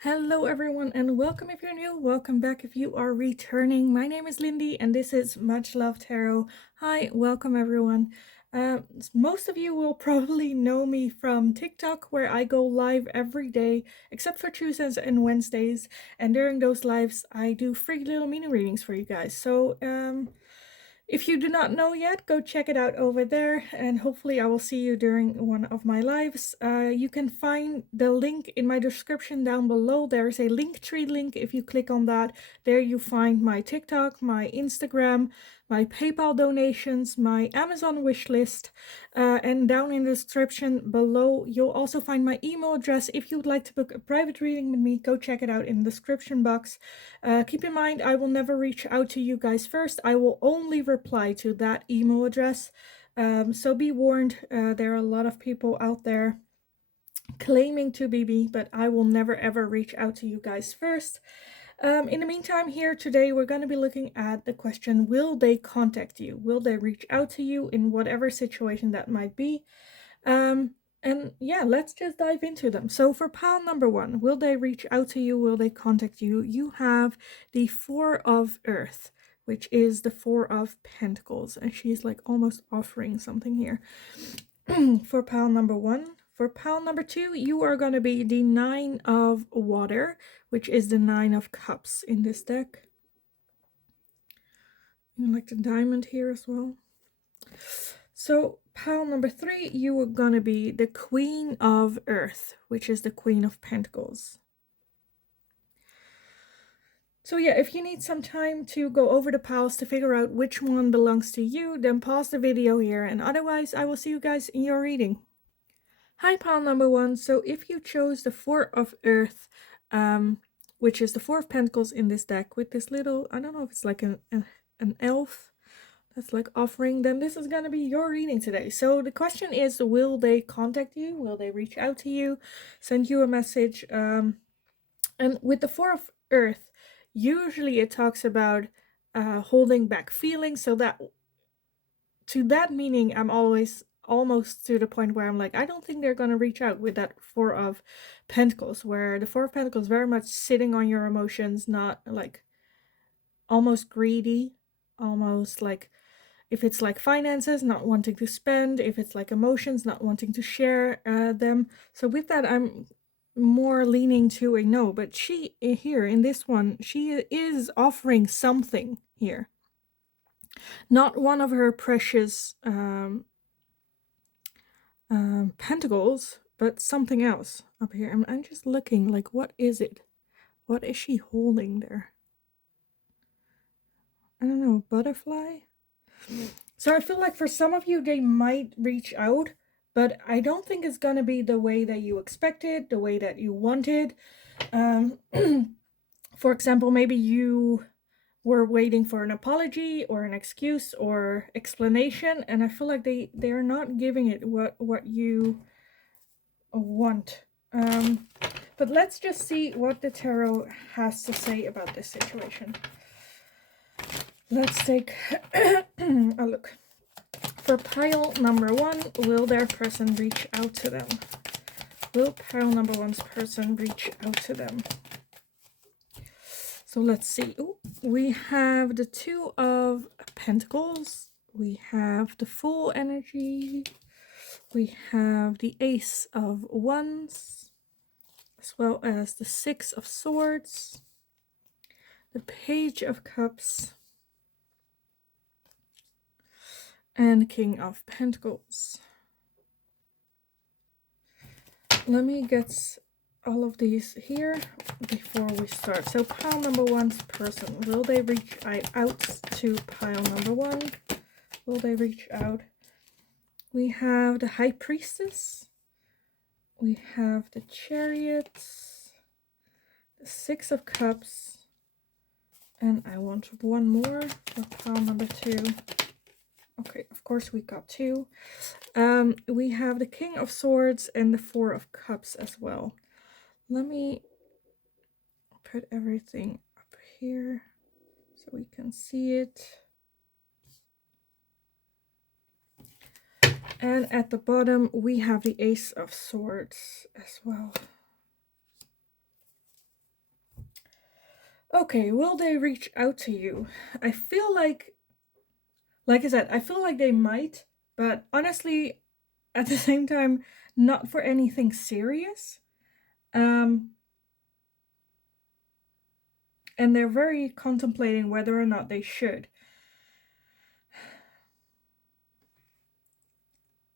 Hello everyone and welcome if you're new, welcome back if you are returning. My name is Lindy and this is Much Love Tarot. Hi, welcome everyone. Most of you will probably know me from TikTok where I go live every day except for Tuesdays and Wednesdays, and during those lives I do free little mini readings for you guys. So if you do not know yet, go check it out over there, and hopefully I will see you during one of my lives. You can find the link in my description down below. There's a Linktree link. If you click on that, there you find my TikTok, my Instagram, my PayPal donations, my Amazon wish list, and down in the description below you'll also find my email address. If you would like to book a private reading with me, go check it out in the description box. Keep in mind, I will never reach out to you guys first. I will only reply to that email address. So be warned, there are a lot of people out there claiming to be me, but I will never ever reach out to you guys first. In the meantime, here today we're going to be looking at the question, will they contact you? Will they reach out to you in whatever situation that might be? And yeah, let's just dive into them. So for pile number one, will they reach out to you? Will they contact you? You have the Four of Earth, which is the Four of Pentacles. And she's like almost offering something here. For pile number one. For pile number two, you are going to be the Nine of Water, which is the Nine of Cups in this deck. You like the diamond here as well. So pile number three, you are gonna be the Queen of Earth, which is the Queen of Pentacles. So yeah, if you need some time to go over the piles to figure out which one belongs to you, then pause the video here, and otherwise I will see you guys in your reading. Hi, pile number one. So if you chose the Four of Earth, which is the Four of Pentacles in this deck with this little, I don't know if it's like an elf that's like offering, then this is going to be your reading today. So the question is, will they contact you? Will they reach out to you, send you a message? And with the Four of Earth, usually it talks about holding back feelings. So that, to that meaning, I'm always almost to the point where I'm like, I don't think they're going to reach out with that Four of Pentacles, where the Four of Pentacles very much sitting on your emotions, not like almost greedy, almost like, if it's like finances, not wanting to spend. If it's like emotions, not wanting to share them. So with that, I'm more leaning to a no. But she, here in this one, she is offering something here. Not one of her precious pentacles, but something else up here. I'm just looking, like, what is it? What is she holding there? I don't know, butterfly? So I feel like for some of you, they might reach out, but I don't think it's going to be the way that you expected, the way that you wanted. For example, maybe you were waiting for an apology or an excuse or explanation, and I feel like they're not giving it what you want. But let's just see what the tarot has to say about this situation. Let's take a look. For pile number one, will their person reach out to them? Will pile number one's person reach out to them? So let's see. Ooh, we have the Two of Pentacles. We have the Full energy. We have the Ace of Wands, as well as the Six of Swords, the Page of Cups, and the King of Pentacles. Let me get all of these here before we start. So pile number one's person, will they reach out to pile number one? Will they reach out? We have the High Priestess. We have the Chariot, the Six of Cups, and I want one more for pile number two. Okay, of course we got two. We have the King of Swords and the Four of Cups as well. Let me put everything up here so we can see it. And at the bottom we have the Ace of Swords as well. Okay, will they reach out to you? I feel like I said, I feel like they might, but honestly, at the same time, not for anything serious. Um, and they're very contemplating whether or not they should.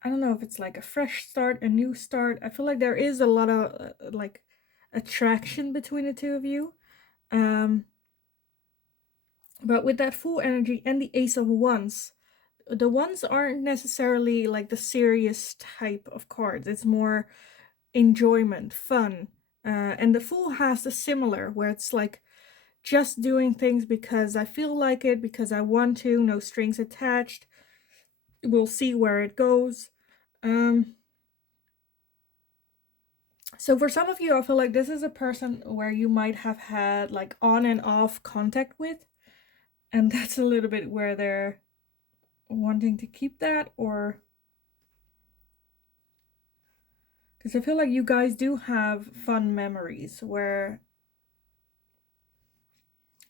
I don't know if it's like a fresh start, a new start. I feel like there is a lot of like attraction between the two of you. Um, but with that full energy and the Ace of Wands, the ones aren't necessarily like the serious type of cards. It's more enjoyment, fun. And the Fool has the similar, where it's like just doing things because I feel like it, because I want to, no strings attached. We'll see where it goes. So for some of you, I feel like this is a person where you might have had like on and off contact with, and that's a little bit where they're wanting to keep that, or because I feel like you guys do have fun memories where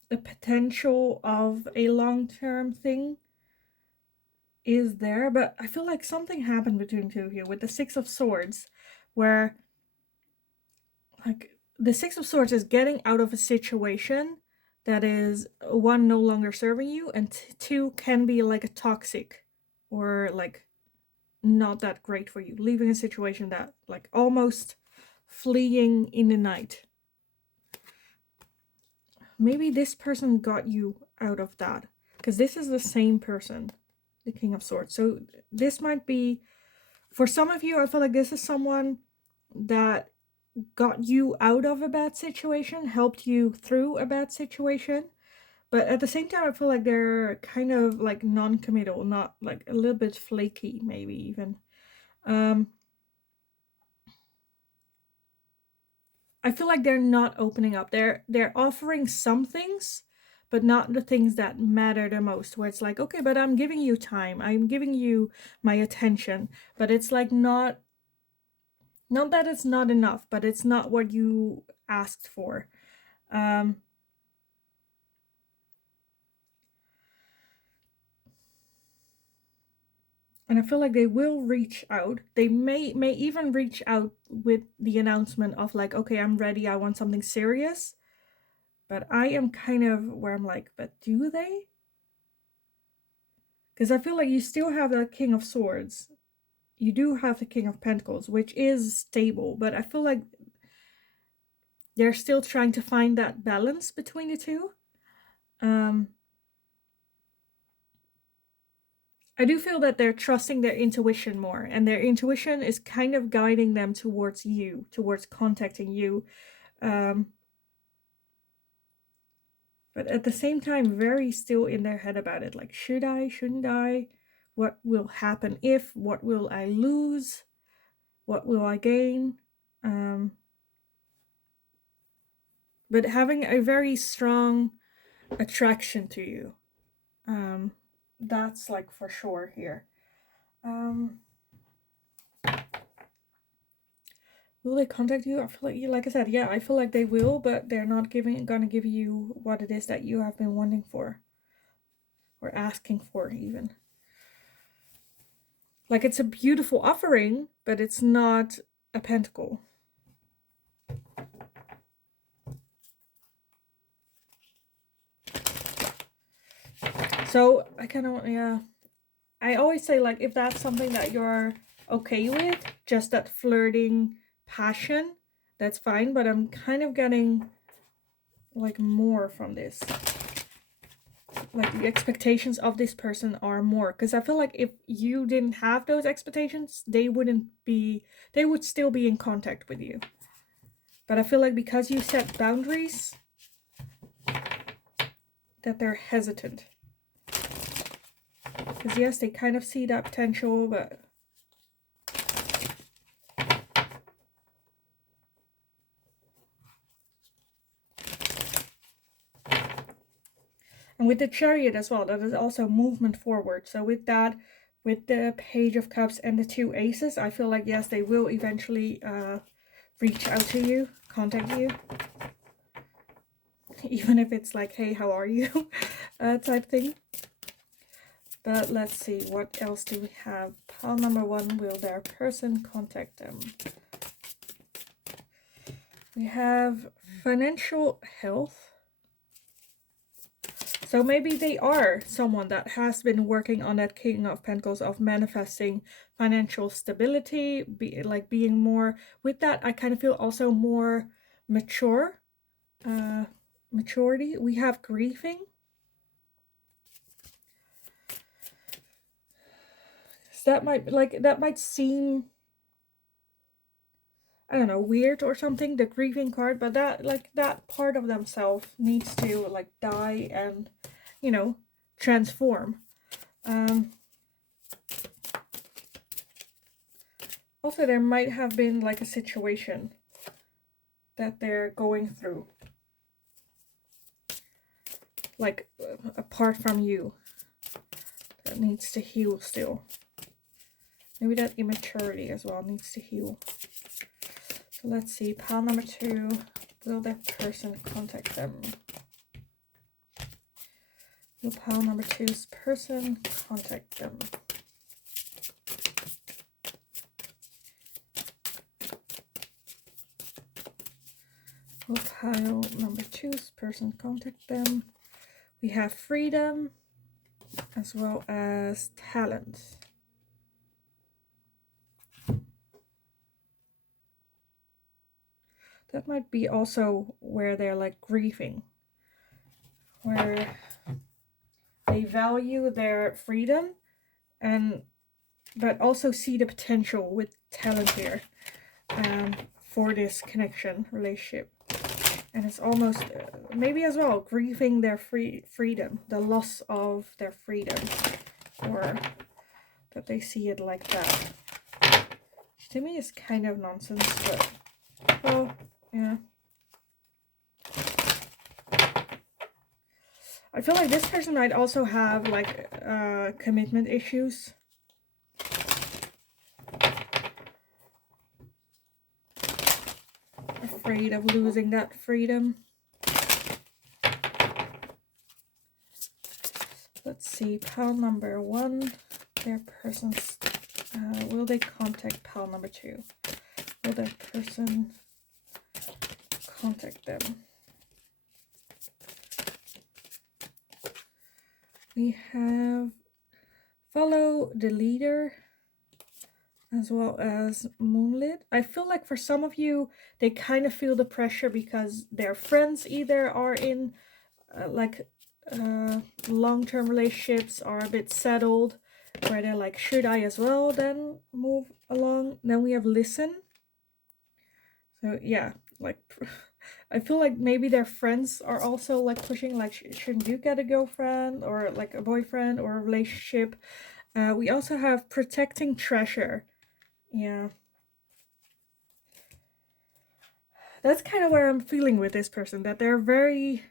the potential of a long-term thing is there, but I feel like something happened between the two of you with the Six of Swords, where like the Six of Swords is getting out of a situation that is one, no longer serving you, and two, can be like a toxic or like not that great for you, leaving a situation that like almost fleeing in the night. Maybe this person got you out of that, because this is the same person, the King of Swords. So this might be, for some of you, I feel like this is someone that got you out of a bad situation, helped you through a bad situation. But at the same time, I feel like they're kind of like non-committal, not like a little bit flaky, maybe even. I feel like they're not opening up. They're offering some things, but not the things that matter the most. Where it's like, okay, but I'm giving you time. I'm giving you my attention. But it's like not that it's not enough, but it's not what you asked for. Um and I feel like they will reach out. They may even reach out with the announcement of like, okay, I'm ready. I want something serious. But I am kind of where I'm like, but do they? Because I feel like you still have the King of Swords. You do have the King of Pentacles, which is stable, but I feel like they're still trying to find that balance between the two. I do feel that they're trusting their intuition more, and their intuition is kind of guiding them towards you, towards contacting you. But at the same time, very still in their head about it. Like, should I, shouldn't I? What will happen if? What will I lose? What will I gain? But having a very strong attraction to you. That's like for sure here. Will they contact you? I feel like I said, yeah, I feel like they will, but they're not gonna give you what it is that you have been wanting for, or asking for even. Like, it's a beautiful offering, but it's not a pentacle. So I kind of, yeah, I always say, like, if that's something that you're okay with, just that flirting passion, that's fine. But I'm kind of getting like more from this. Like, the expectations of this person are more, because I feel like if you didn't have those expectations, they would still be in contact with you. But I feel like because you set boundaries, that they're hesitant. Because yes, they kind of see that potential, but and with the Chariot as well, that is also movement forward. So with that, with the Page of Cups and the two Aces, I feel like yes, they will eventually reach out to you, contact you. even if it's like, hey, how are you, type thing. But let's see, what else do we have? Pile number 1, will their person contact them? We have financial health. So maybe they are someone that has been working on that King of Pentacles of manifesting financial stability, being more, with that I kind of feel also more mature, maturity. We have grieving. So that might seem, I don't know, weird or something, the grieving card, but that part of themselves needs to like die and, you know, transform. Also, there might have been like a situation that they're going through, like apart from you, that needs to heal still. Maybe that immaturity as well needs to heal. So let's see, pile number 2, will that person contact them? Will pile number 2's person contact them? Will pile number 2's person contact them? We have freedom as well as talent. That might be also where they're like grieving, where they value their freedom but also see the potential with talent here, for this connection relationship. And it's almost maybe as well grieving their freedom, the loss of their freedom, or that they see it like that. Which to me is kind of nonsense, but well, yeah. I feel like this person might also have like commitment issues. Afraid of losing that freedom. Let's see, pile number 1, their person's, will they contact pile number 2? Will their person contact them? We have follow the leader as well as moonlit. I feel like for some of you, they kind of feel the pressure because their friends either are in long-term relationships, are a bit settled, where they're like, should I as well then move along? Then we have listen. So yeah, like I feel like maybe their friends are also like pushing, like, shouldn't you get a girlfriend or like a boyfriend or a relationship? We also have protecting treasure. Yeah, that's kind of where I'm feeling with this person, that they're very,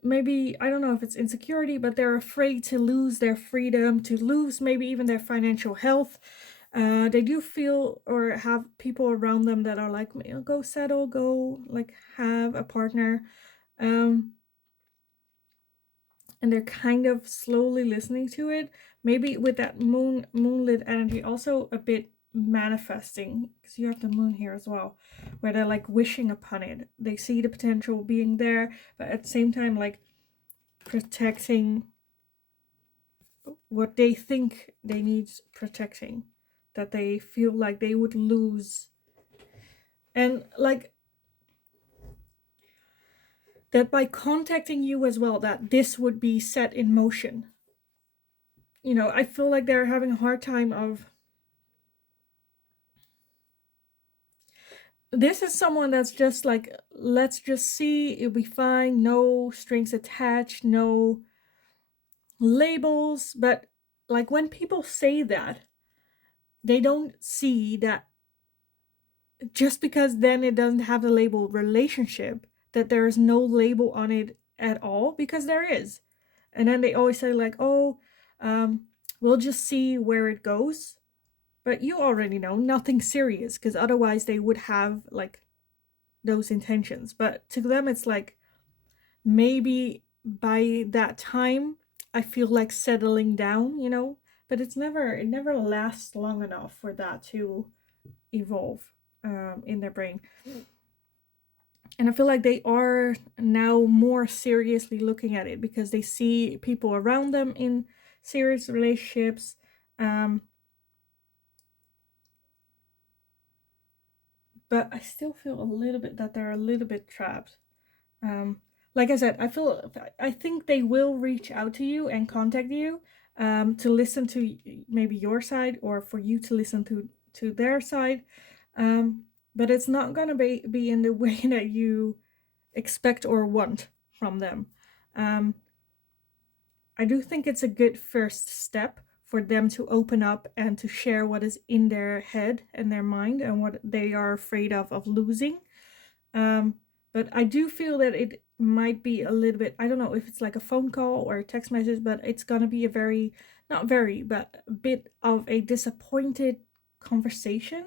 maybe, I don't know if it's insecurity, but they're afraid to lose their freedom, to lose maybe even their financial health. They do feel or have people around them that are like, go settle, go like have a partner. And they're kind of slowly listening to it. Maybe with that moonlit energy, also a bit manifesting, because you have the moon here as well, where they're like wishing upon it. They see the potential being there, but at the same time like protecting what they think they need protecting, that they feel like they would lose. And like that by contacting you as well, that this would be set in motion. You know, I feel like they're having a hard time of, this is someone that's just like, let's just see, it'll be fine, no strings attached, no labels. But like when people say that, they don't see that just because then it doesn't have the label relationship, that there is no label on it at all, because there is. And then they always say like, oh, we'll just see where it goes. But you already know, nothing serious, because otherwise they would have like those intentions. But to them, it's like maybe by that time I feel like settling down, but it never lasts long enough for that to evolve in their brain. And I feel like they are now more seriously looking at it because they see people around them in serious relationships. But I still feel a little bit that they're a little bit trapped. Like I said, I think they will reach out to you and contact you to listen to maybe your side, or for you to listen to their side. But it's not gonna be in the way that you expect or want from them. I do think it's a good first step for them to open up and to share what is in their head and their mind and what they are afraid of losing. But I do feel that it might be a little bit, I don't know if it's like a phone call or a text message, but it's gonna be but a bit of a disappointed conversation.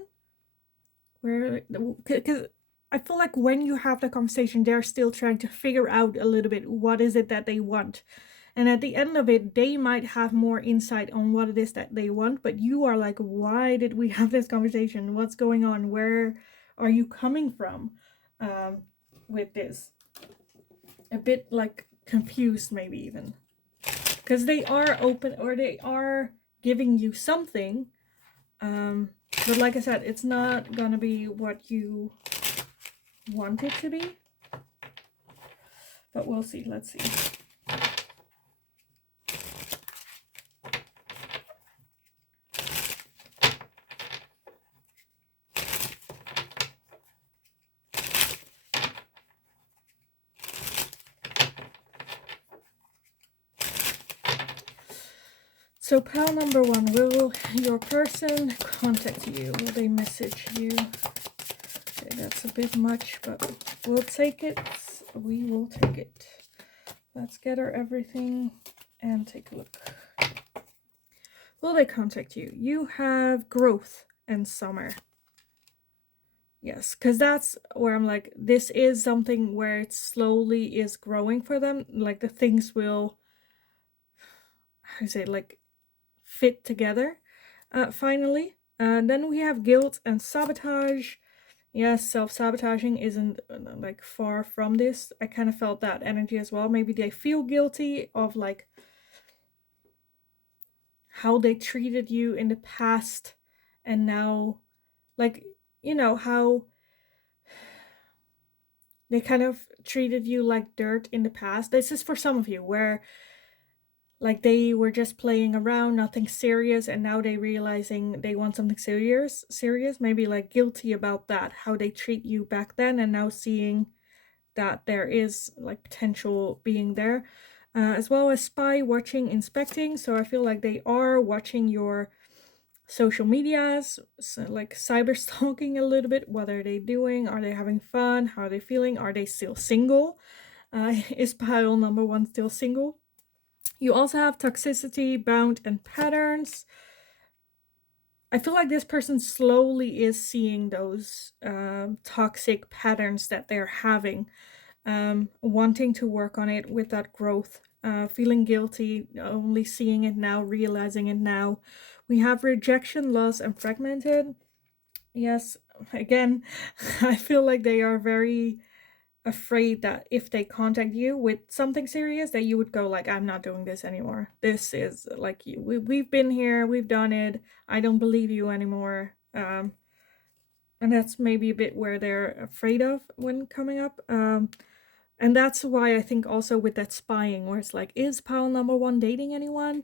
Because I feel like when you have the conversation, they're still trying to figure out a little bit what is it that they want. And at the end of it, they might have more insight on what it is that they want, but you are like, why did we have this conversation? What's going on? Where are you coming from with this? A bit like confused, maybe even. Because they are open, or they are giving you something. But like I said, it's not gonna be what you want it to be. But we'll see. Let's see. So pile number 1, will your person contact you? Will they message you? Okay, that's a bit much, but we'll take it. We will take it. Let's gather everything and take a look. Will they contact you? You have growth and summer. Yes, because that's where I'm like, this is something where it slowly is growing for them. Like the things will, how do you say, like fit together finally. Then we have guilt and sabotage. Yes, self-sabotaging isn't like far from this. I kind of felt that energy as well. Maybe they feel guilty of like how they treated you in the past, and now, like, how they kind of treated you like dirt in the past. This is for some of you where like they were just playing around, nothing serious, and now they realizing they want something serious, maybe like guilty about that, how they treat you back then, and now seeing that there is like potential being there, as well as spy, watching, inspecting. So I feel like they are watching your social medias, so like cyber stalking a little bit. What are they doing? Are they having fun? How are they feeling? Are they still single? Is pile number 1 still single? You also have toxicity, bound, and patterns. I feel like this person slowly is seeing those toxic patterns that they're having, wanting to work on it with that growth, feeling guilty, only seeing it now, realizing it now. We have rejection, loss, and fragmented. Yes, again, I feel like they are very afraid that if they contact you with something serious, that you would go like, I'm not doing this anymore. This is like, we've been here, we've done it. I don't believe you anymore. And that's maybe a bit where they're afraid of when coming up. And that's why I think also with that spying, where it's like, is pile number 1 dating anyone?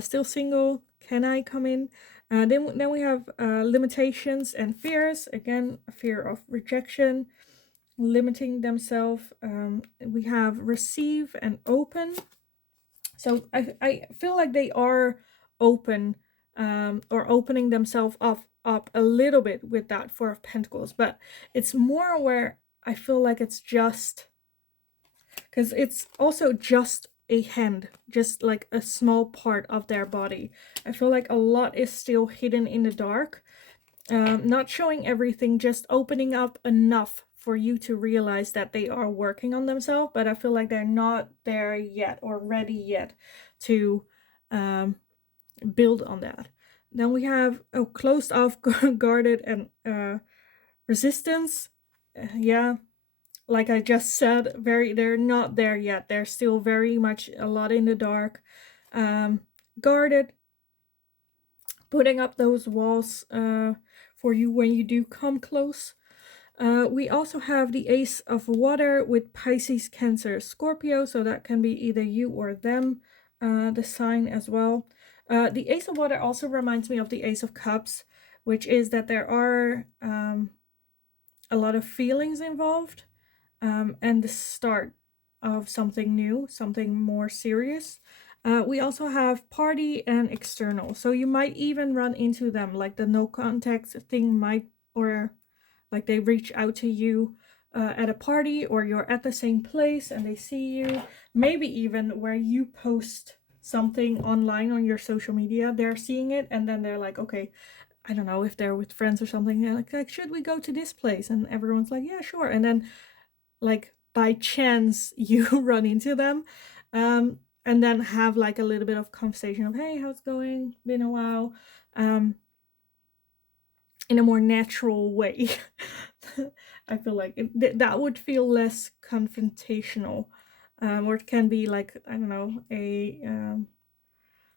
Still single? Can I come in? Then we have limitations and fears. Again, a fear of rejection, limiting themselves. We have receive and open. So I feel like they are open, or opening themselves up a little bit with that 4 of Pentacles, but it's more where I feel like it's just because it's also just a hand, just like a small part of their body. I feel like a lot is still hidden in the dark, not showing everything, just opening up enough for you to realize that they are working on themselves, but I feel like they're not there yet or ready yet to build on that. Then we have closed off, guarded, and resistance. Yeah, like I just said, they're not there yet. They're still very much a lot in the dark. Guarded, putting up those walls for you when you do come close. We also have the Ace of Water with Pisces, Cancer, Scorpio, so that can be either you or them, the sign as well. The Ace of Water also reminds me of the Ace of Cups, which is that there are a lot of feelings involved, and the start of something new, something more serious. We also have party and external, so you might even run into them, like the no contact thing might, or like they reach out to you at a party, or you're at the same place and they see you. Maybe even where you post something online on your social media, they're seeing it and then they're like, okay, I don't know if they're with friends or something, they're like should we go to this place? And everyone's like, yeah, sure. And then like by chance you run into them, and then have like a little bit of conversation of, hey, how's it going, been a while, in a more natural way. I feel like that would feel less confrontational, or it can be like, I don't know,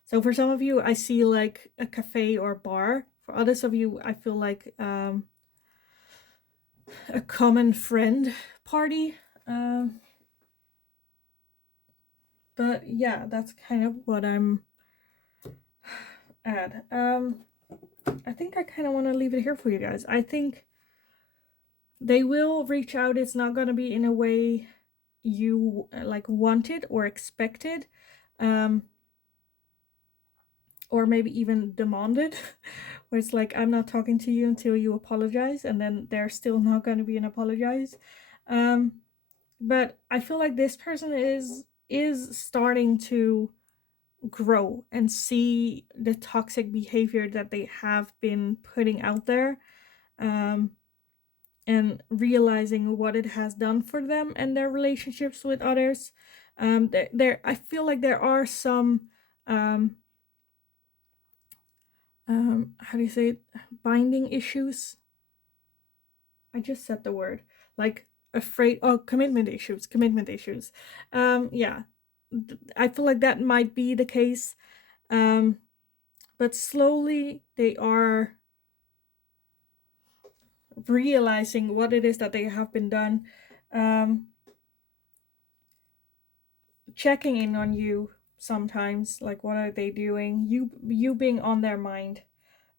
so for some of you I see like a cafe or bar. For others of you I feel like a common friend party. But yeah, that's kind of what I'm at. I think I kind of want to leave it here for you guys. I think they will reach out. It's not going to be in a way you like wanted or expected, or maybe even demanded, where it's like, I'm not talking to you until you apologize, and then there's still not going to be an apologize. But I feel like this person is starting to grow and see the toxic behavior that they have been putting out there, and realizing what it has done for them and their relationships with others. I feel like there are some how do you say it? Binding issues. I just said the word, like afraid. Oh, commitment issues. Yeah, I feel like that might be the case. But slowly they are realizing what it is that they have been done, checking in on you sometimes, like what are they doing, you being on their mind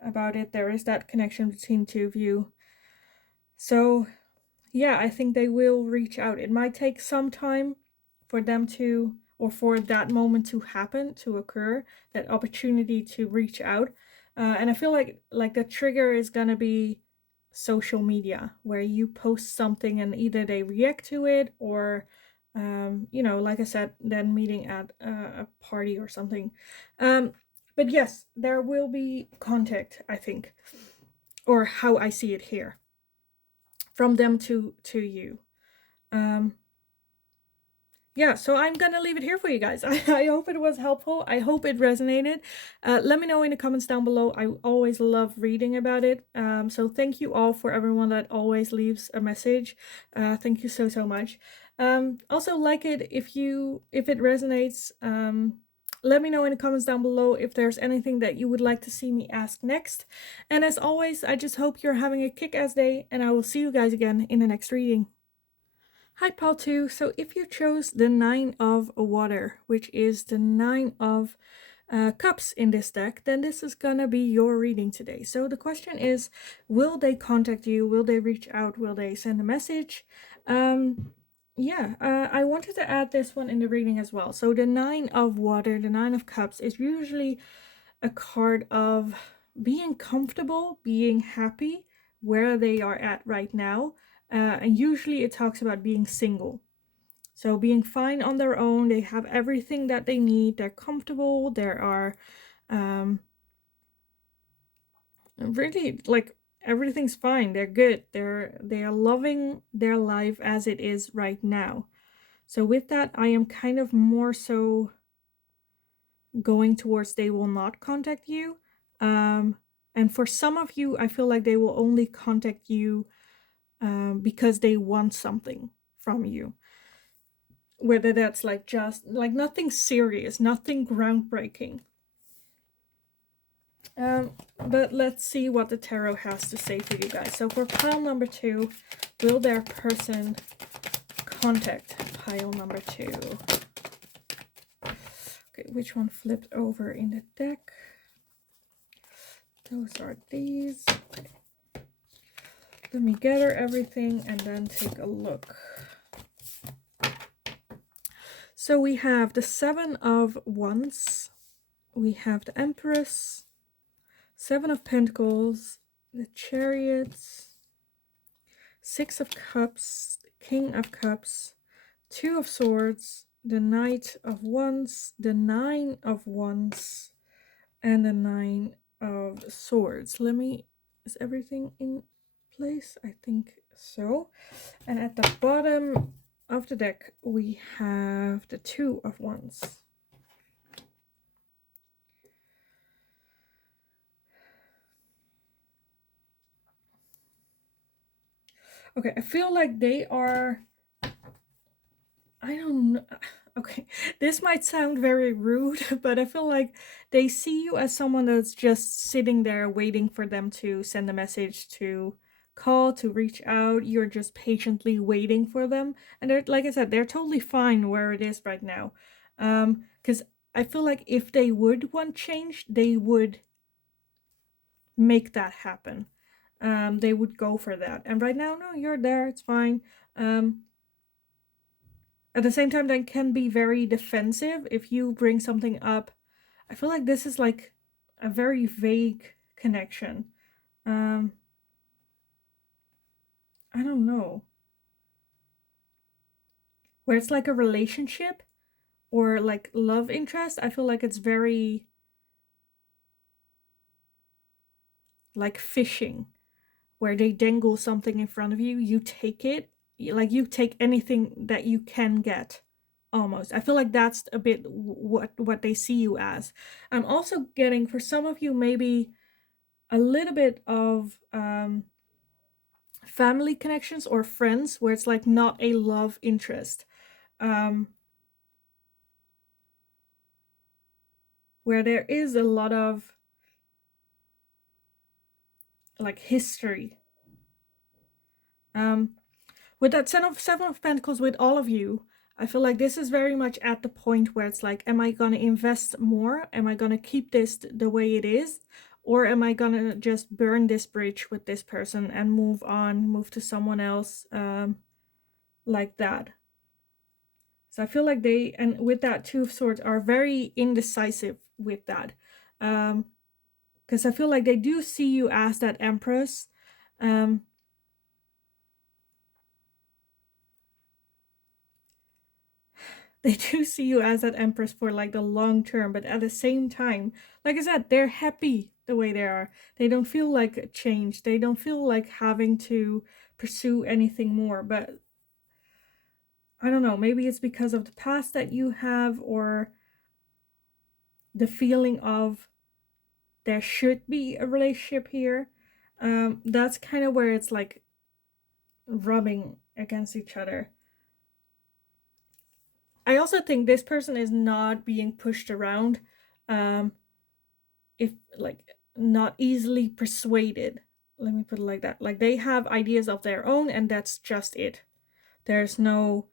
about it. There is that connection between two of you. So yeah, I think they will reach out. It might take some time for them to, or for that moment to happen, to occur, that opportunity to reach out. And I feel like the trigger is gonna be social media, where you post something and either they react to it, or like I said, then meeting at a party or something. But yes, there will be contact, I think, or how I see it here, from them to you. Yeah, so I'm gonna leave it here for you guys. I hope it was helpful. I hope it resonated. Let me know in the comments down below. I always love reading about it. So thank you all for everyone that always leaves a message. Thank you so much. Also, like it if it resonates. Let me know in the comments down below if there's anything that you would like to see me ask next. And as always, I just hope you're having a kick-ass day, and I will see you guys again in the next reading. Hi, Pal 2. So if you chose the 9 of Water, which is the 9 of Cups in this deck, then this is gonna be your reading today. So the question is, will they contact you? Will they reach out? Will they send a message? I wanted to add this one in the reading as well. So the 9 of Water, the 9 of Cups, is usually a card of being comfortable, being happy where they are at right now. And usually it talks about being single. So being fine on their own, they have everything that they need, they're comfortable, there are really like everything's fine. They're good. They are loving their life as it is right now. So with that, I am kind of more so going towards they will not contact you. And for some of you, I feel like they will only contact you because they want something from you. Whether that's like just like nothing serious, nothing groundbreaking. But let's see what the tarot has to say for you guys. So for pile number 2, will their person contact pile number 2? Okay, which one flipped over in the deck? Those are these. Okay. Let me gather everything and then take a look. So we have the 7 of Wands. We have the Empress, 7 of Pentacles, the Chariots, 6 of Cups, King of Cups, 2 of Swords, the Knight of Wands, the 9 of Wands, and the 9 of Swords. Is everything in place? I think so. And at the bottom of the deck, we have the 2 of Wands. Okay, I feel like they are, I don't know. Okay, this might sound very rude, but I feel like they see you as someone that's just sitting there waiting for them to send a message, to call, to reach out. You're just patiently waiting for them. And they're, like I said, they're totally fine where it is right now. Because I feel like if they would want change, they would make that happen. They would go for that. And right now, no, you're there, it's fine. At the same time, that can be very defensive if you bring something up. I feel like this is like a very vague connection. I don't know. Where it's like a relationship or like love interest, I feel like it's very like fishing, where they dangle something in front of you, you take it, like you take anything that you can get. Almost, I feel like that's a bit what they see you as. I'm also getting, for some of you, maybe a little bit of family connections or friends, where it's like not a love interest, where there is a lot of like history. With that seven of Pentacles with all of you, I feel like this is very much at the point where it's like, am I going to invest more? Am I going to keep this the way it is? Or am I going to just burn this bridge with this person and move on, move to someone else, like that? So I feel like they, and with that 2 of Swords, are very indecisive with that. Because I feel like they do see you as that Empress. They do see you as that Empress for like the long term, but at the same time, like I said, they're happy the way they are. They don't feel like change. They don't feel like having to pursue anything more. But I don't know, maybe it's because of the past that you have, or the feeling of there should be a relationship here. That's kind of where it's like rubbing against each other. I also think this person is not being pushed around, if like not easily persuaded. Let me put it like that. Like they have ideas of their own, and that's just it. There's no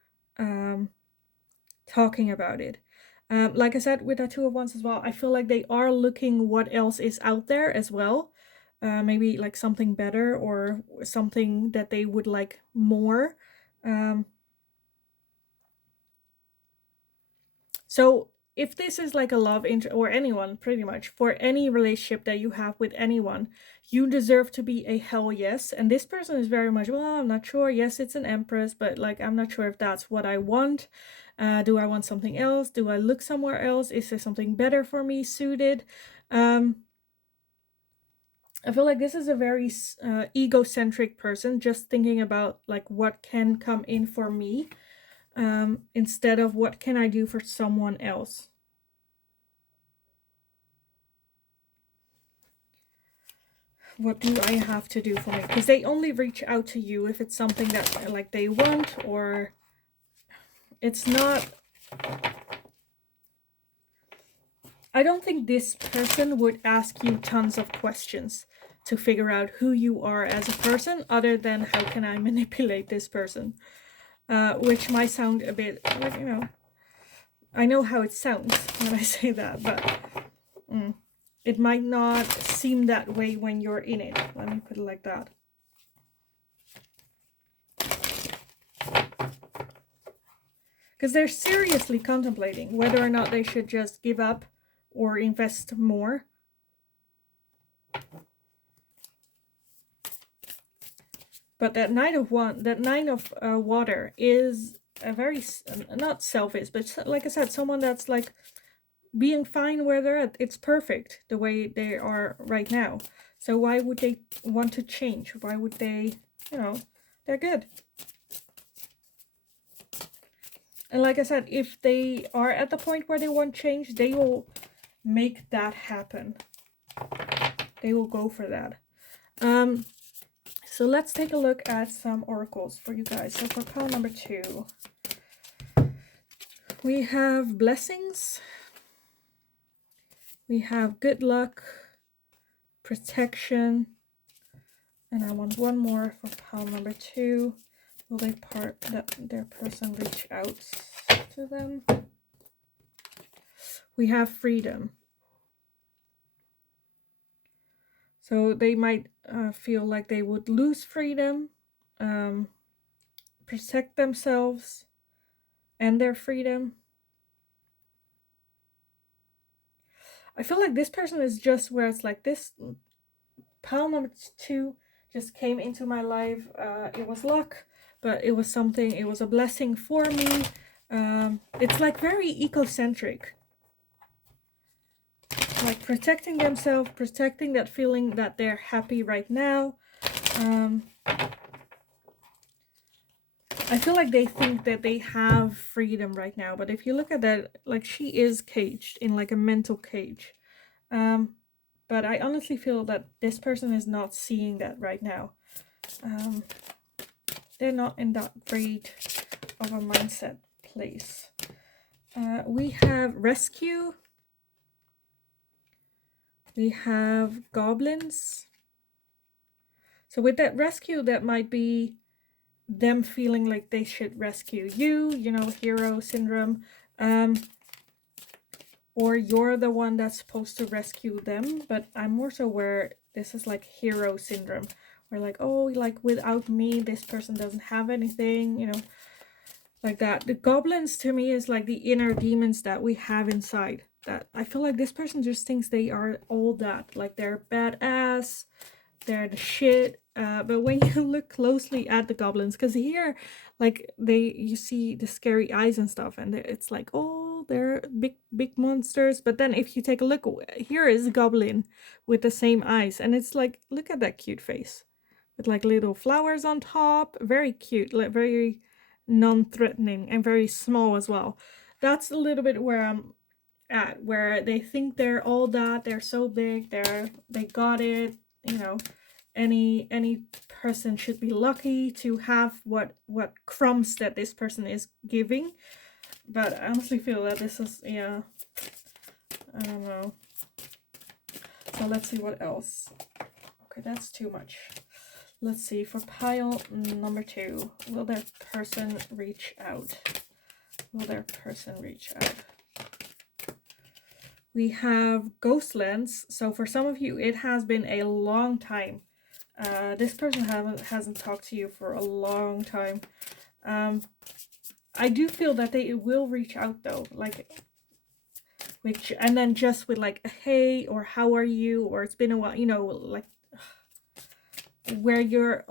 talking about it. Like I said, with that 2 of Wands as well, I feel like they are looking what else is out there as well. Maybe like something better, or something that they would like more. So if this is like a love interest, or anyone, pretty much for any relationship that you have with anyone, you deserve to be a hell yes. And this person is very much, well, I'm not sure. Yes, it's an Empress, but like, I'm not sure if that's what I want. Do I want something else? Do I look somewhere else? Is there something better for me suited? I feel like this is a very egocentric person, just thinking about like what can come in for me, instead of what can I do for someone else. What do I have to do for me? Because they only reach out to you if it's something that like they want, or it's not. I don't think this person would ask you tons of questions to figure out who you are as a person, other than how can I manipulate this person, which might sound a bit like, I know how it sounds when I say that, but it might not seem that way when you're in it. Let me put it like that. Because they're seriously contemplating whether or not they should just give up or invest more. But that nine of water is a very, not selfish, but like I said, someone that's like being fine where they're at. It's perfect the way they are right now. So why would they want to change? Why would they, they're good. And like I said, if they are at the point where they want change, they will make that happen. They will go for that. So let's take a look at some oracles for you guys. So for pile number 2, we have blessings. We have good luck, protection, and I want one more for pile number 2. Will their person reach out to them? We have freedom. So they might feel like they would lose freedom, protect themselves and their freedom. I feel like this person is just where it's like this. Pile number 2 just came into my life. It was luck, but it was something, it was a blessing for me. It's like very egocentric. Like protecting themselves, protecting that feeling that they're happy right now. I feel like they think that they have freedom right now, but if you look at that, like she is caged in like a mental cage. But I honestly feel that this person is not seeing that right now. They're not in that great of a mindset place. We have rescue. We have goblins. So with that rescue, that might be them feeling like they should rescue you, hero syndrome. Or you're the one that's supposed to rescue them. But I'm more so where this is like hero syndrome. Where like, oh, like without me, this person doesn't have anything, like that. The goblins to me is like the inner demons that we have inside. That I feel like this person just thinks they are all that. Like they're badass, they're the shit. But when you look closely at the goblins, because here, like you see the scary eyes and stuff, and it's like, oh, they're big monsters. But then if you take a look, here is a goblin with the same eyes, and it's like, look at that cute face with like little flowers on top, very cute, like very non-threatening and very small as well. That's a little bit where I'm at, where they think they're all that, they're so big, they got it, any person should be lucky to have what crumbs that this person is giving. But I honestly feel that this is, I don't know. So let's see what else. Okay, that's too much. Let's see, for pile number 2, will their person reach out? Will their person reach out? We have Ghostlands. So for some of you, it has been a long time. This person hasn't talked to you for a long time. I do feel that they will reach out though, like, and then just with like a hey, or how are you, or it's been a while, like, where your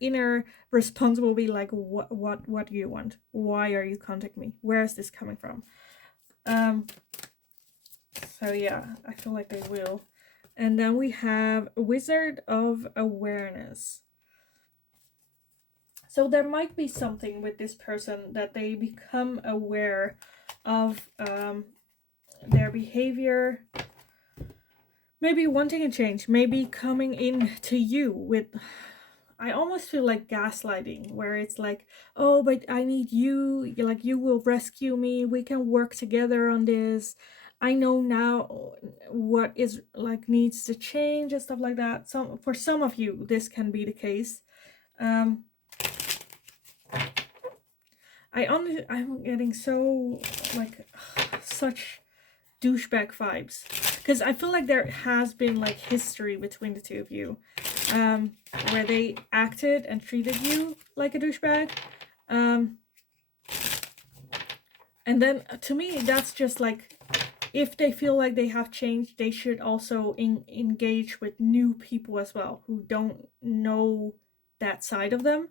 inner response will be like, what do you want? Why are you contacting me? Where is this coming from? So yeah, I feel like they will. And then we have Wizard of Awareness. So there might be something with this person that they become aware of their behavior, maybe wanting a change, maybe coming in to you with, I almost feel like gaslighting, where it's like, oh, but I need you, like you will rescue me, we can work together on this. I know now what is like needs to change and stuff like that. So for some of you, this can be the case. I'm getting so like such douchebag vibes, because I feel like there has been like history between the two of you, where they acted and treated you like a douchebag, and then to me that's just like, if they feel like they have changed, they should also engage with new people as well who don't know that side of them.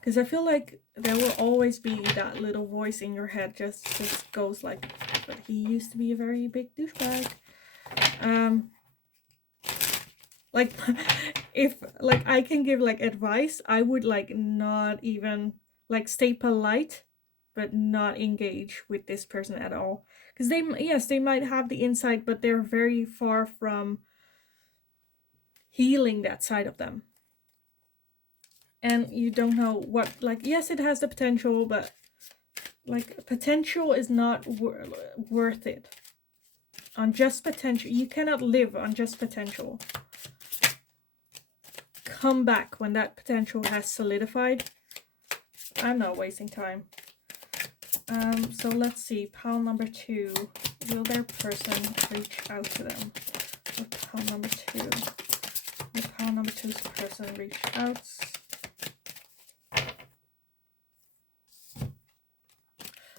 Because I feel like there will always be that little voice in your head just goes like, but he used to be a very big douchebag. Like if like I can give like advice, I would like not even like stay polite, but not engage with this person at all. Because they, yes, they might have the insight, but they're very far from healing that side of them. And you don't know what, like, yes, it has the potential, but like potential is not worth it. On just potential, you cannot live on just potential. Come back when that potential has solidified. I'm not wasting time. So let's see, pile number 2. Will their person reach out to them? Or pile number 2. Will pile number 2's person reach out?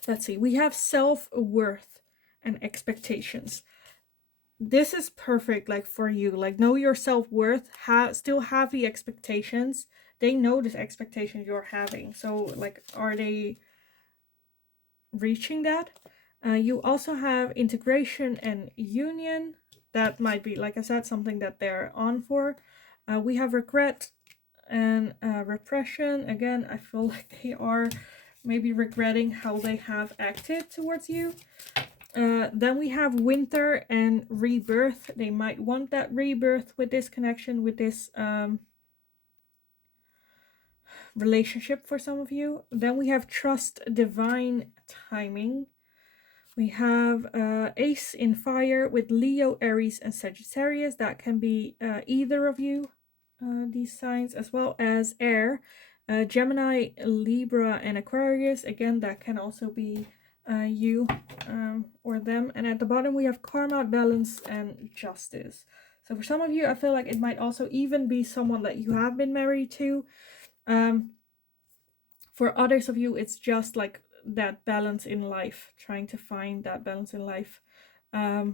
Let's see, we have self-worth and expectations. This is perfect, like for you, like know your self-worth, still have the expectations. They know the expectations you're having, so like, are they reaching that? You also have integration and union. That might be, like I said, something that they're on for. We have regret and repression. Again, I feel like they are maybe regretting how they have acted towards you. Then we have winter and rebirth. They might want that rebirth with this connection, with this relationship for some of you. Then we have trust, divine timing. We have Ace in fire with Leo, Aries, and Sagittarius. That can be either of you, these signs, as well as air. Gemini, Libra, and Aquarius. Again, that can also be you or them. And at the bottom we have karma, balance, and justice. So for some of you, I feel like it might also even be someone that you have been married to. For others of you, it's just like that balance in life, trying to find that balance in life. For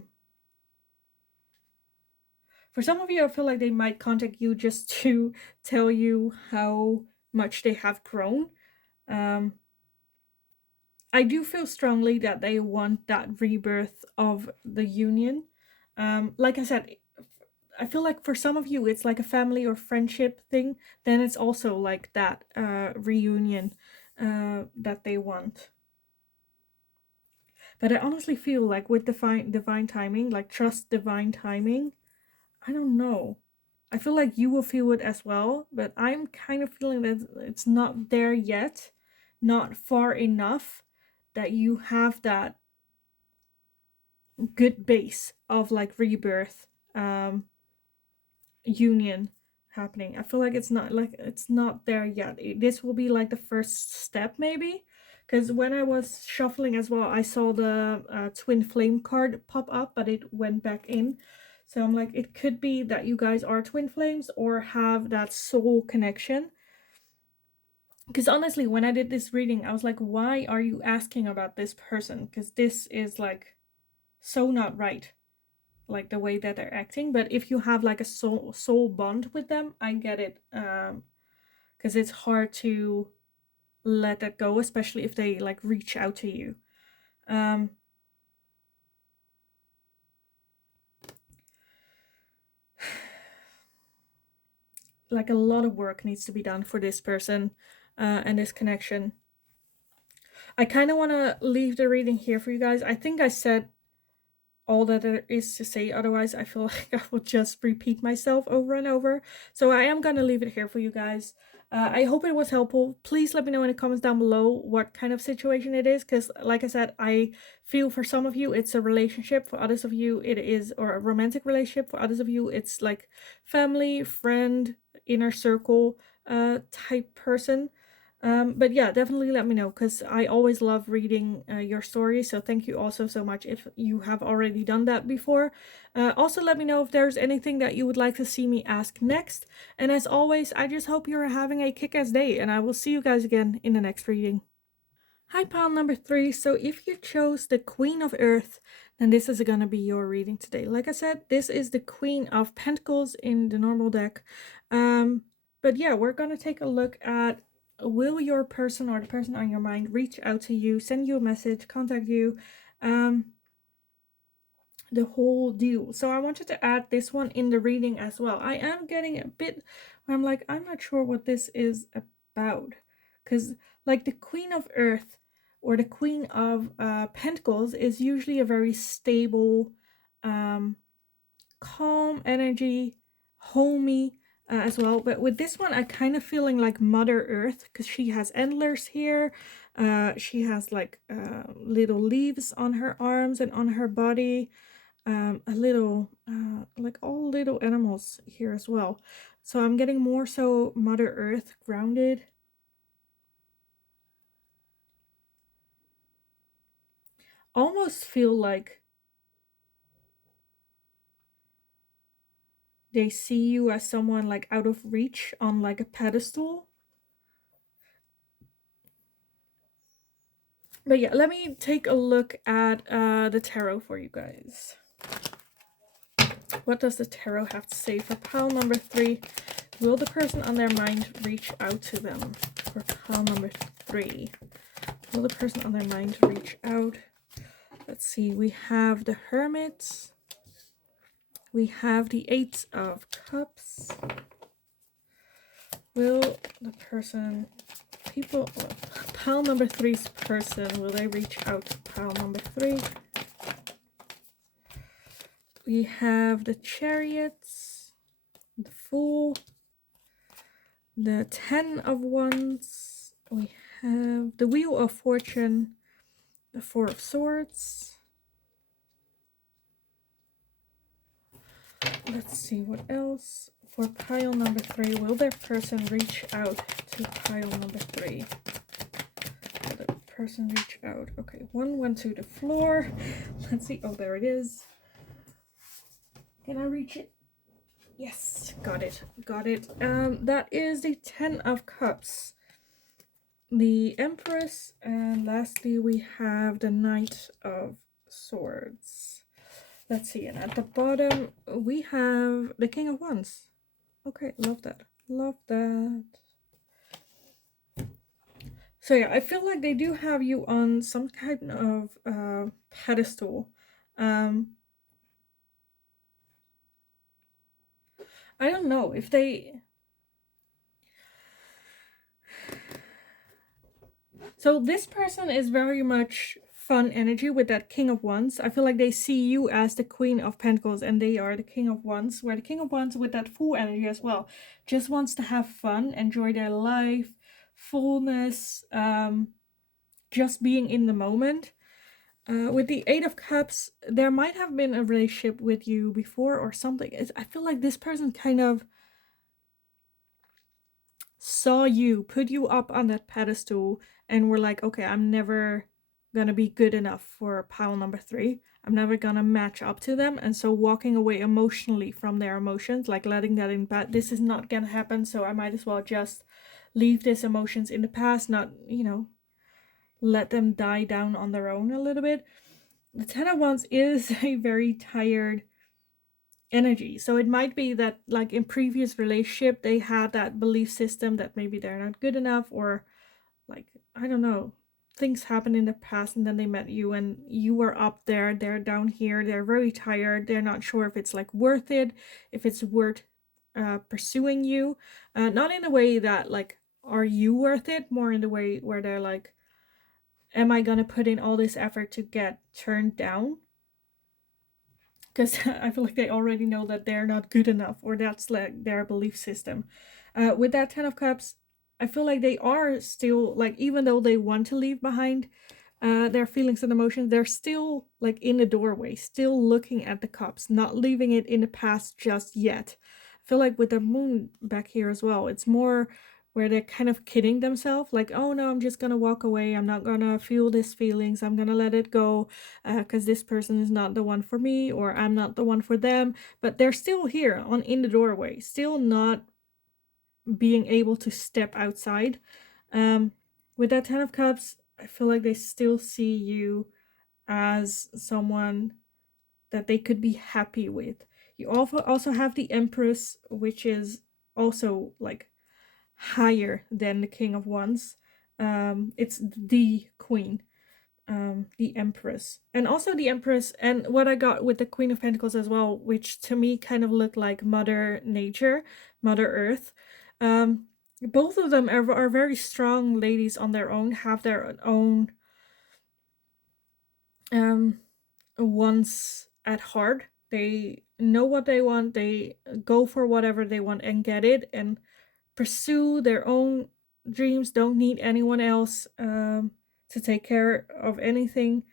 some of you, I feel like they might contact you just to tell you how much they have grown. I do feel strongly that they want that rebirth of the union. Like I said, I feel like for some of you, it's like a family or friendship thing. Then it's also like that reunion that they want. But I honestly feel like with divine timing, like trust divine timing, I don't know. I feel like you will feel it as well, but I'm kind of feeling that it's not there yet, not far enough that you have that good base of like rebirth, union happening. I feel like it's not there yet. This will be like the first step maybe, because when I was shuffling as well, I saw the twin flame card pop up, but it went back in. So I'm like, it could be that you guys are twin flames or have that soul connection. Because honestly, when I did this reading, I was like, why are you asking about this person? Because this is like so not right, like the way that they're acting. But if you have like a soul bond with them, I get it, because it's hard to let that go, especially if they like reach out to you. like a lot of work needs to be done for this person and this connection. I kind of want to leave the reading here for you guys. I think I said all that there is to say, otherwise I feel like I will just repeat myself over and over. So I am going to leave it here for you guys. I hope it was helpful. Please let me know in the comments down below what kind of situation it is, because like I said, I feel for some of you it's a relationship, for others of you it is, or a romantic relationship, for others of you it's like family, friend, inner circle type person. But yeah, definitely let me know, because I always love reading your stories. So thank you also so much if you have already done that before. Also let me know if there's anything that you would like to see me ask next. And as always, I just hope you're having a kick-ass day, and I will see you guys again in the next reading. Hi, pile number 3. So if you chose the Queen of Earth, then this is going to be your reading today. Like I said, this is the Queen of Pentacles in the normal deck. But yeah, we're going to take a look at, will your person or the person on your mind reach out to you, send you a message, contact you, the whole deal. So I wanted to add this one in the reading as well. I am getting a bit where I'm like, I'm not sure what this is about, because like the Queen of Earth or the Queen of Pentacles is usually a very stable, calm energy, homey as well. But with this one, I kind of feeling like Mother Earth, because she has antlers here. She has like little leaves on her arms and on her body. A little, like all little animals here as well. So I'm getting more so Mother Earth, grounded. Almost feel like they see you as someone like out of reach on like a pedestal. But yeah, let me take a look at the tarot for you guys. What does the tarot have to say for pile number 3? Will the person on their mind reach out to them? For pile number 3, will the person on their mind reach out? Let's see, we have the Hermit. We have the Eight of Cups. Will the person, pile number 3's person, will they reach out to pile number 3? We have the Chariots, the Fool, the 10 of Wands. We have the Wheel of Fortune, the 4 of Swords. Let's see what else. For pile number 3, will their person reach out to pile number 3? Will the person reach out? Okay, one went to the floor. Let's see. Oh, there it is. Can I reach it? Yes, got it. Got it. That is the 10 of Cups, the Empress, and lastly we have the Knight of Swords. Let's see, and at the bottom we have the King of Wands. Okay, love that. Love that. So yeah, I feel like they do have you on some kind of pedestal. I don't know if they... So this person is very much fun energy with that King of Wands. I feel like they see you as the Queen of Pentacles and they are the King of Wands, where the King of Wands with that Fool energy as well just wants to have fun, enjoy their life, fullness, just being in the moment. With the Eight of Cups, there might have been a relationship with you before or something. I feel like this person kind of saw you, put you up on that pedestal, and were like, okay, I'm never gonna be good enough for pile number 3. I'm never gonna match up to them. And so walking away emotionally from their emotions, like letting that in, but this is not gonna happen, so I might as well just leave these emotions in the past, not, you know, let them die down on their own a little bit. The 10 of Wands is a very tired energy, so it might be that like in previous relationship they had that belief system that maybe they're not good enough, or like, I don't know, things happened in the past and then they met you and you were up there, they're down here, they're very tired, they're not sure if it's like worth it, if it's worth pursuing you. Not in a way that like, are you worth it? More in the way where they're like, am I gonna put in all this effort to get turned down? Because I feel like they already know that they're not good enough, or that's like their belief system. With that Ten of Cups, I feel like they are still like, even though they want to leave behind their feelings and emotions, they're still like in the doorway, still looking at the cups, not leaving it in the past just yet. I feel like with the moon back here as well, it's more where they're kind of kidding themselves, like, oh no, I'm just gonna walk away, I'm not gonna feel these feelings, I'm gonna let it go, because this person is not the one for me, or I'm not the one for them. But they're still here on in the doorway, still not being able to step outside. um with that Ten of Cups, I feel like they still see you as someone that they could be happy with. You also have the Empress, which is also like higher than the King of Wands. It's the Queen, the Empress, and also the Empress, and what I got with the Queen of Pentacles as well, which to me kind of looked like Mother Nature, Mother Earth. Both of them are very strong ladies on their own, have their own wants at heart. They know what they want, they go for whatever they want and get it, and pursue their own dreams, don't need anyone else to take care of anything.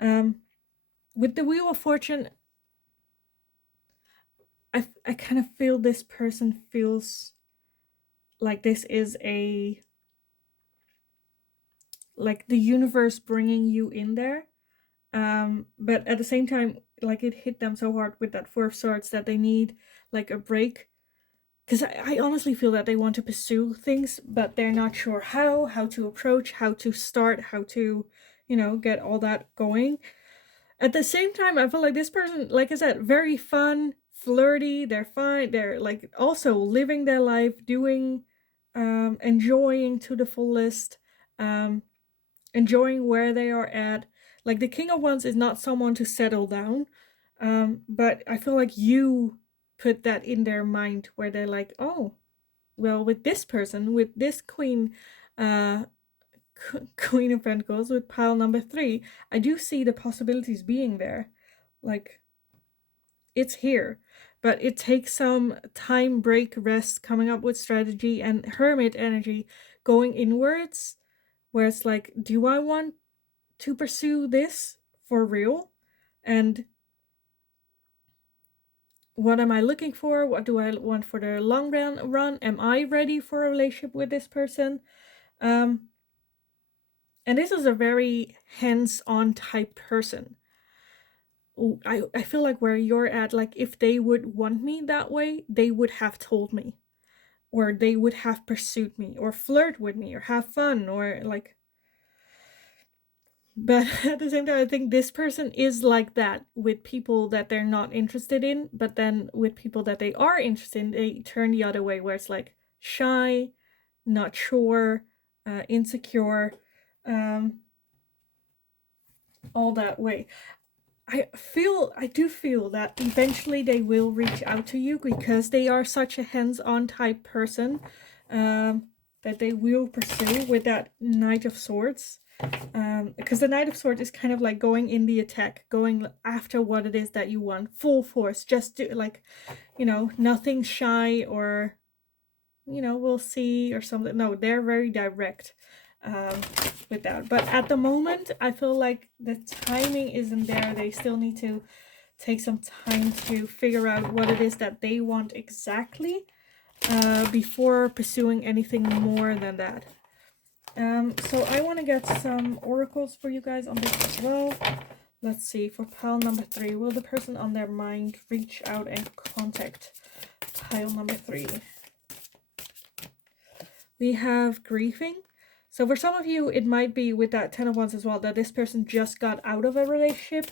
With the Wheel of Fortune, I kind of feel this person feels like this is a, like the universe bringing you in there. But at the same time, like it hit them so hard with that Four of Swords that they need like a break. Because I honestly feel that they want to pursue things, but they're not sure how to approach, how to start, how to, get all that going. At the same time, I feel like this person, like I said, very fun, flirty, they're fine, they're like also living their life, doing, enjoying to the fullest, um, enjoying where they are at. Like the King of Wands is not someone to settle down, but I feel like you put that in their mind where they're like, oh, well, with this person, with this Queen, uh, Queen of Pentacles, with pile number 3, I do see the possibilities being there. Like, it's here. But it takes some time, break, rest, coming up with strategy, and Hermit energy going inwards, where it's like, do I want to pursue this for real? And what am I looking for? What do I want for the long run? Am I ready for a relationship with this person? And this is a very hands-on type person. I feel like where you're at, like if they would want me that way, they would have told me, or they would have pursued me, or flirt with me, or have fun, or like. But at the same time, I think this person is like that with people that they're not interested in, but then with people that they are interested in, they turn the other way, where it's like shy, not sure, insecure, all that way. I do feel that eventually they will reach out to you because they are such a hands-on type person, that they will pursue with that Knight of Swords. Because the Knight of Swords is kind of like going in the attack, going after what it is that you want, full force, just do like, nothing shy or, we'll see or something. No, they're very direct with that. But at the moment, I feel like the timing isn't there. They still need to take some time to figure out what it is that they want exactly before pursuing anything more than that. So I want to get some oracles for you guys on this as well. Let's see, for pile number 3, will the person on their mind reach out and contact pile number 3? We have grieving. So for some of you, it might be with that Ten of Wands as well, that this person just got out of a relationship,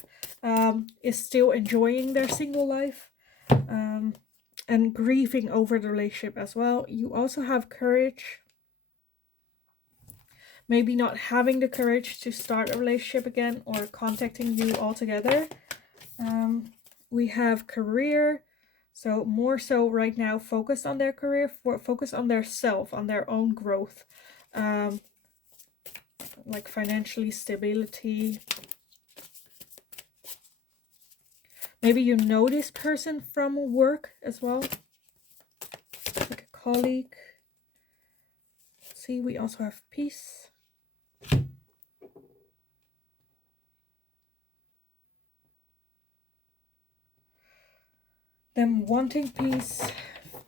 is still enjoying their single life, and grieving over the relationship as well. You also have courage. Maybe not having the courage to start a relationship again or contacting you altogether. We have career. So more so right now, focus on their career, focus on their self, on their own growth, like financially stability. Maybe you know this person from work as well, like a colleague. See, we also have peace. Them wanting peace.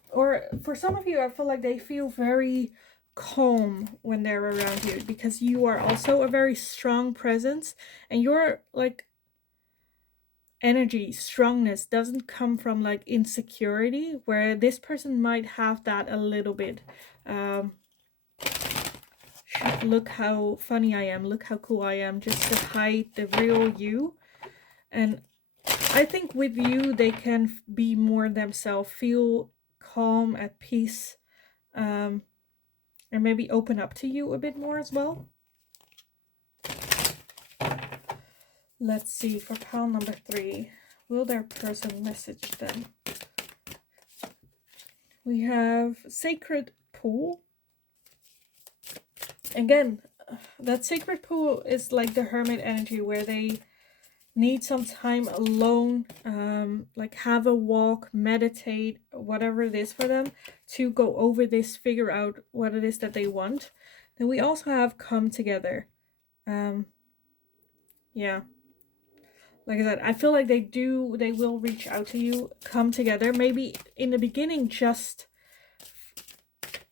Or for some of you, I feel like they feel very calm when they're around you, because you are also a very strong presence, and your like energy strongness doesn't come from like insecurity, where this person might have that a little bit. Look how funny I am, look how cool I am, just to hide the real you. And I think with you, they can be more themselves, feel calm, at peace, and maybe open up to you a bit more as well. Let's see, for pile number 3, will their person message them? We have Sacred Pool. Again, that Sacred Pool is like the Hermit energy, where they need some time alone, like have a walk, meditate, whatever it is for them, to go over this, figure out what it is that they want. Then we also have Come Together. Yeah, like I said, I feel like they will reach out to you, come together, maybe in the beginning, just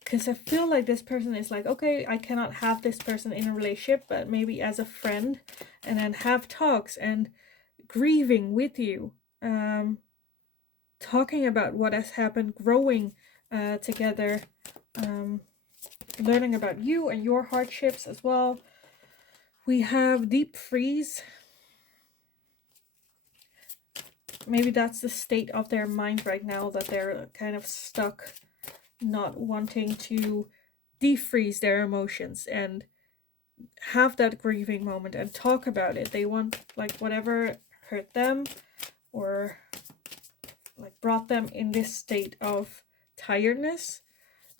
because I feel like this person is like, okay, I cannot have this person in a relationship, but maybe as a friend, and then have talks and grieving with you, talking about what has happened, growing together, learning about you and your hardships as well. We have Deep Freeze. Maybe that's the state of their mind right now, that they're kind of stuck, not wanting to defreeze their emotions and have that grieving moment and talk about it. They want like whatever hurt them or like brought them in this state of tiredness.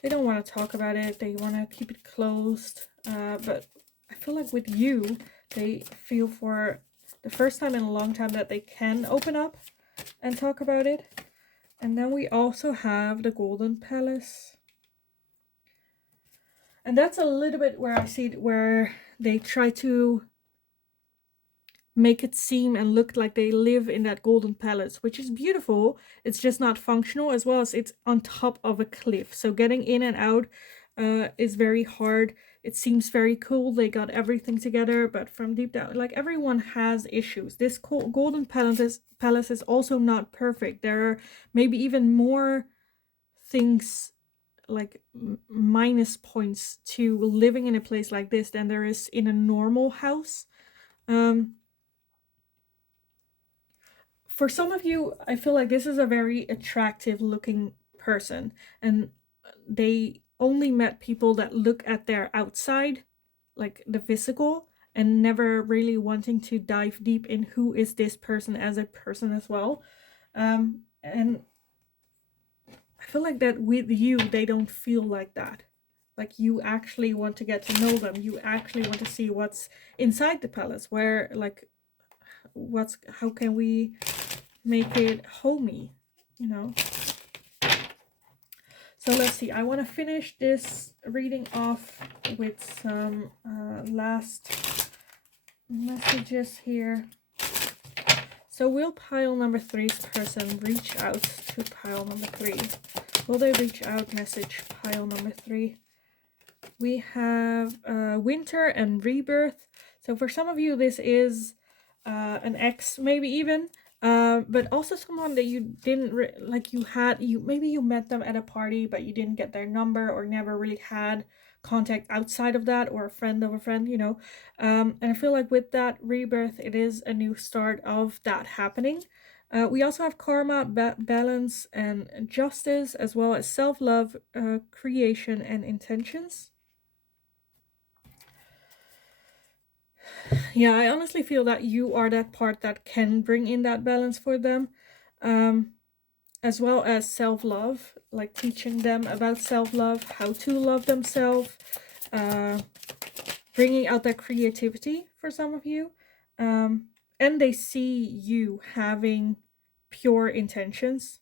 They don't want to talk about it. They want to keep it closed. But I feel like with you, they feel for the first time in a long time that they can open up and talk about it. And then we also have the Golden Palace. And that's a little bit where I see it, where they try to make it seem and look like they live in that golden palace, which is beautiful. It's just not functional, as well as it's on top of a cliff. So getting in and out is very hard. It seems very cool. They got everything together, but from deep down, like, everyone has issues. This golden palace is also not perfect. There are maybe even more things, like minus points, to living in a place like this than there is in a normal house. For some of you, I feel like this is a very attractive looking person, and they only met people that look at their outside, like the physical, and never really wanting to dive deep in who is this person as a person as well. And I feel like that with you, they don't feel like that. Like, you actually want to get to know them. You actually want to see what's inside the palace, where, like, how can we make it homey, you know? So let's see, I want to finish this reading off with some last messages here. So will pile number 3's person reach out to pile number 3? Will they reach out, message pile number 3? We have winter and rebirth. So for some of you, this is an ex, maybe even, but also someone that you didn't maybe you met them at a party, but you didn't get their number, or never really had contact outside of that, or a friend of a friend, you know. And I feel like with that rebirth, it is a new start of that happening. We also have karma, balance, and justice, as well as self-love, creation, and intentions. Yeah, I honestly feel that you are that part that can bring in that balance for them. as well as self-love, like teaching them about self-love, how to love themselves, bringing out that creativity for some of you. And they see you having pure intentions.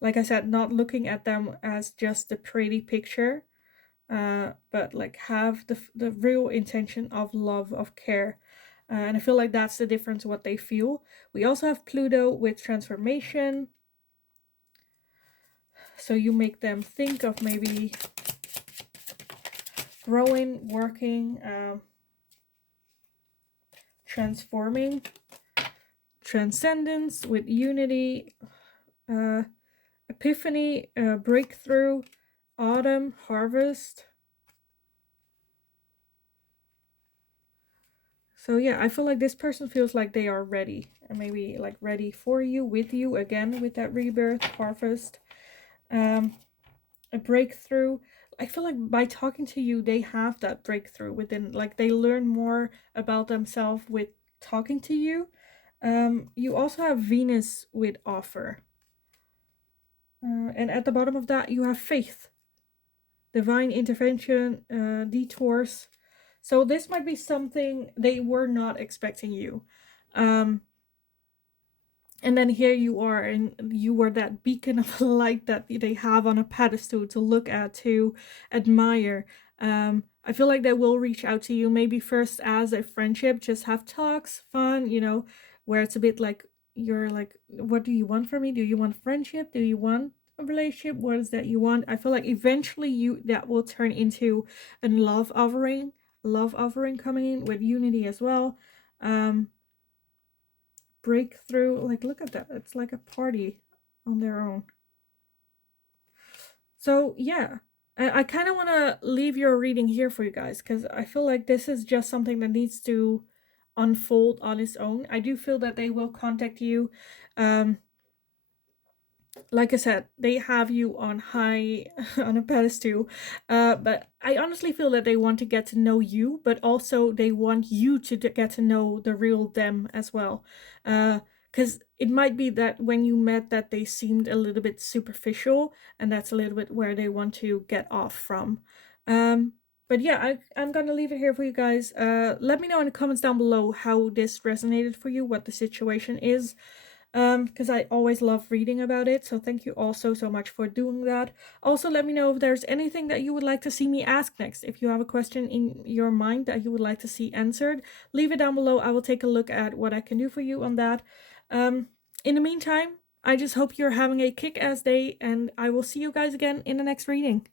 Like I said, not looking at them as just a pretty picture, but like have the real intention of love, of care. And I feel like that's the difference what they feel. We also have Pluto with transformation. So you make them think of maybe growing, working, transforming, transcendence with unity, uh, epiphany, breakthrough, autumn, harvest. So yeah, I feel like this person feels like they are ready, and maybe like ready for you, with you again, with that rebirth, harvest, a breakthrough. I feel like by talking to you, they have that breakthrough within, like they learn more about themselves with talking to you. You also have Venus with offer. And at the bottom of that, you have faith, divine intervention, detours. So this might be something they were not expecting you. Um, and then here you are, and you were that beacon of light that they have on a pedestal to look at, to admire. I feel like they will reach out to you, maybe first as a friendship, just have talks, fun, where it's a bit like you're like, what do you want from me? Do you want friendship? Do you want a relationship? What is that you want? I feel like eventually that will turn into a love offering coming in with unity as well. Breakthrough, like look at that, it's like a party on their own. So yeah, I kind of want to leave your reading here for you guys, because I feel like this is just something that needs to unfold on its own. I do feel that they will contact you. Like I said, they have you on high on a pedestal. But I honestly feel that they want to get to know you, but also they want you to get to know the real them as well. Because it might be that when you met that they seemed a little bit superficial, and that's a little bit where they want to get off from. But yeah, I'm gonna leave it here for you guys. Let me know in the comments down below how this resonated for you, what the situation is, because I always love reading about it. So thank you all so much for doing that. Also, let me know if there's anything that you would like to see me ask next. If you have a question in your mind that you would like to see answered, leave it down below. I will take a look at what I can do for you on that. In the meantime, I just hope you're having a kick-ass day, and I will see you guys again in the next reading.